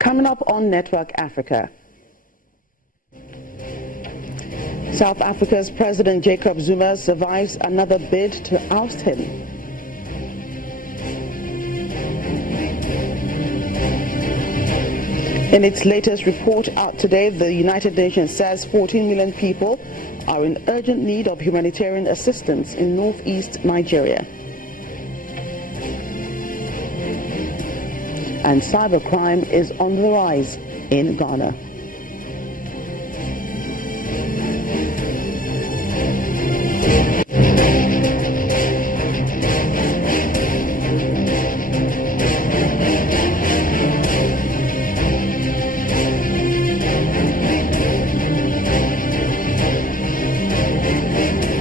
Coming up on Network Africa. South Africa's President Jacob Zuma survives another bid to oust him. In its latest report out today, the United Nations says 14 million people are in urgent need of humanitarian assistance in northeast Nigeria. And cybercrime is on the rise in Ghana.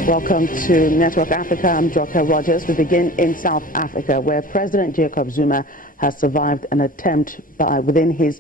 Welcome to Network Africa. I'm Joka Rogers. We begin in South Africa, where President Jacob Zuma has survived an attempt within his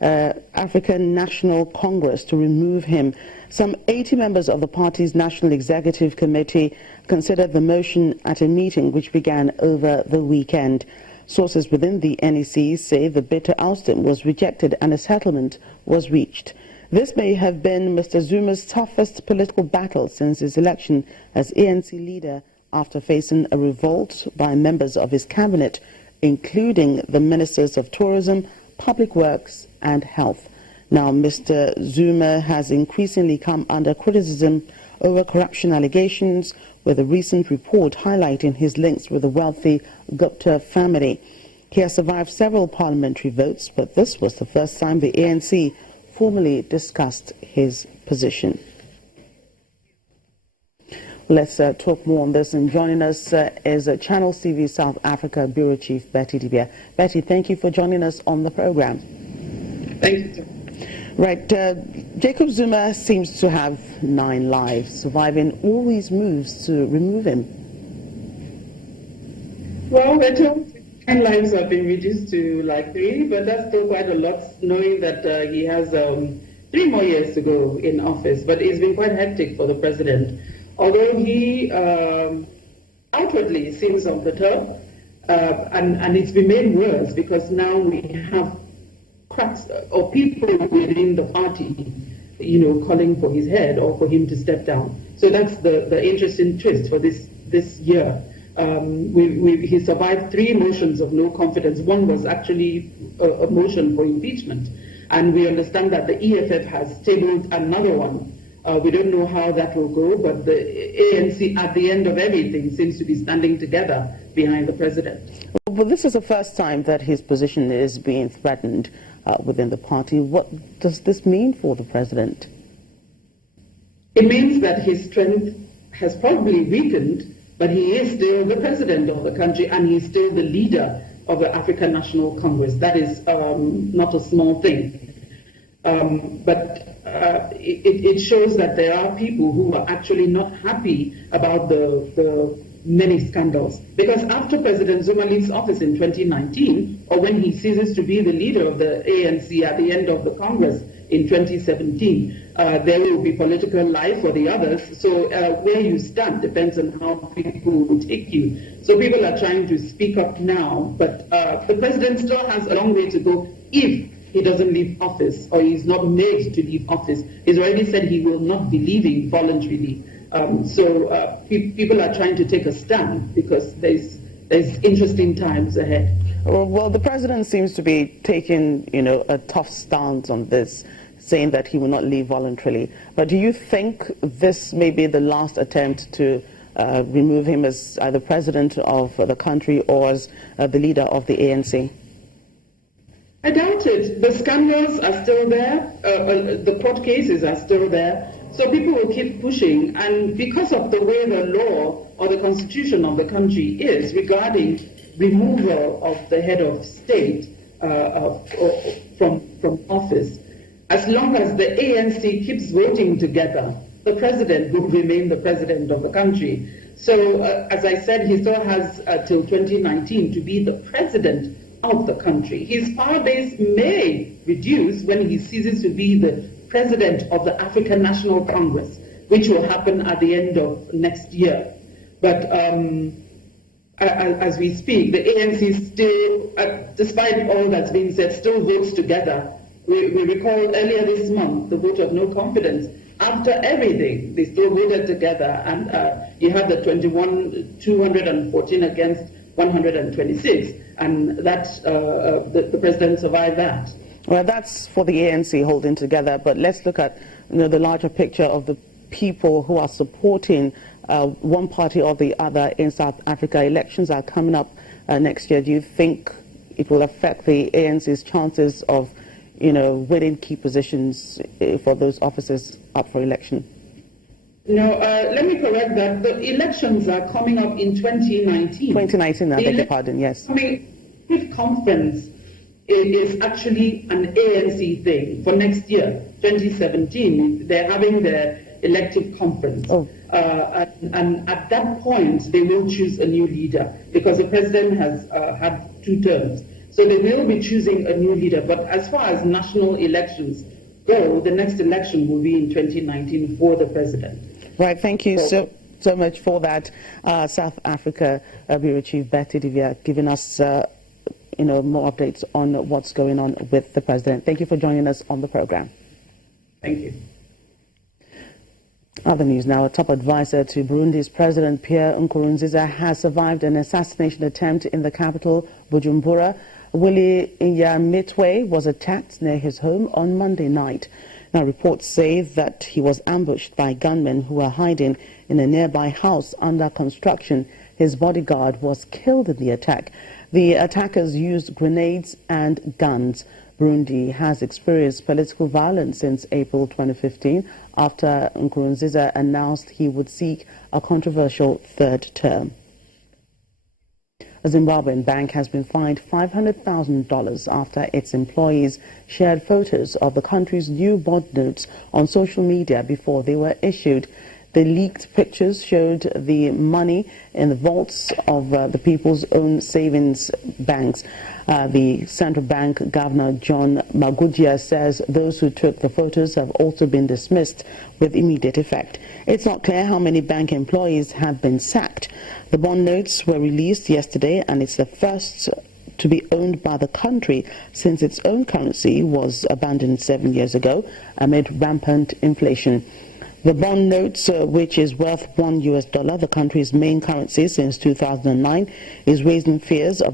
African National Congress to remove him. Some 80 members of the party's National Executive Committee considered the motion at a meeting which began over the weekend. Sources within the NEC say the bid to oust him was rejected and a settlement was reached. This may have been Mr. Zuma's toughest political battle since his election as ANC leader after facing a revolt by members of his cabinet, including the ministers of tourism, public works and health. Now, Mr. Zuma has increasingly come under criticism over corruption allegations, with a recent report highlighting his links with the wealthy Gupta family. He has survived several parliamentary votes, but this was the first time the ANC formally discussed his position. Let's talk more on this, and joining us is Channel TV South Africa Bureau Chief Betty Dibia. Betty, thank you for joining us on the program. Thank you. Right, Jacob Zuma seems to have 9 lives, surviving all these moves to remove him. Well, we're told 9 lives have been reduced to like 3, but that's still quite a lot, knowing that he has 3 more years to go in office. But it's been quite hectic for the president. Although he outwardly seems on the top, and it's been made worse because now we have cracks or people within the party, calling for his head or for him to step down. So that's the interesting twist for this year. He survived 3 motions of no confidence. One was actually a motion for impeachment, and we understand that the EFF has tabled another one. We don't know how that will go, but the ANC at the end of everything seems to be standing together behind the president. Well, this is the first time that his position is being threatened within the party. What does this mean for the president? It means that his strength has probably weakened, but he is still the president of the country, and he's still the leader of the African National Congress. That is not a small thing. But it shows that there are people who are actually not happy about the many scandals. Because after President Zuma leaves office in 2019, or when he ceases to be the leader of the ANC at the end of the Congress in 2017, there will be political life for the others. So where you stand depends on how people will take you. So people are trying to speak up now, but the president still has a long way to go if he doesn't leave office, or he's not made to leave office. He's already said he will not be leaving voluntarily. So people are trying to take a stand because there's interesting times ahead. Well, the president seems to be taking, a tough stance on this, saying that he will not leave voluntarily. But do you think this may be the last attempt to remove him as either president of the country or as the leader of the ANC? I doubt it. The scandals are still there. The court cases are still there. So people will keep pushing. And because of the way the law or the constitution of the country is regarding removal of the head of state from office, as long as the ANC keeps voting together, the president will remain the president of the country. So, as I said, he still has till 2019 to be the president of the country. His power base may reduce when he ceases to be the president of the African National Congress, which will happen at the end of next year. But as we speak, the ANC still, despite all that's been said, still votes together. We recall earlier this month the vote of no confidence. After everything, they still voted together, and you have the 214 against 126, and that the president survived that. Well, that's for the ANC holding together, but let's look at the larger picture of the people who are supporting one party or the other in South Africa. Elections are coming up next year. Do you think it will affect the ANC's chances of, winning key positions for those offices up for election? No, let me correct that. The elections are coming up in 2019. 2019, I beg your pardon, yes. The conference is actually an ANC thing for next year, 2017. They're having their elective conference. Oh. And at that point, they will choose a new leader because the president has had 2 terms. So they will be choosing a new leader. But as far as national elections go, the next election will be in 2019 for the president. Right, thank you so much for that. South Africa Bureau Chief Betty Divya giving us more updates on what's going on with the president. Thank you for joining us on the program. Thank you. Other news now. A top advisor to Burundi's President Pierre Nkurunziza has survived an assassination attempt in the capital, Bujumbura. Willie Nyamitwe was attacked near his home on Monday night. Now, reports say that he was ambushed by gunmen who were hiding in a nearby house under construction. His bodyguard was killed in the attack. The attackers used grenades and guns. Burundi has experienced political violence since April 2015 after Nkurunziza announced he would seek a controversial 3rd term. A Zimbabwean bank has been fined $500,000 after its employees shared photos of the country's new bond notes on social media before they were issued. The leaked pictures showed the money in the vaults of the people's own savings banks. The central bank governor, John Magudya, says those who took the photos have also been dismissed with immediate effect. It's not clear how many bank employees have been sacked. The bond notes were released yesterday, and it's the first to be owned by the country since its own currency was abandoned 7 years ago amid rampant inflation. The bond notes, which is worth $1, the country's main currency since 2009, is raising fears of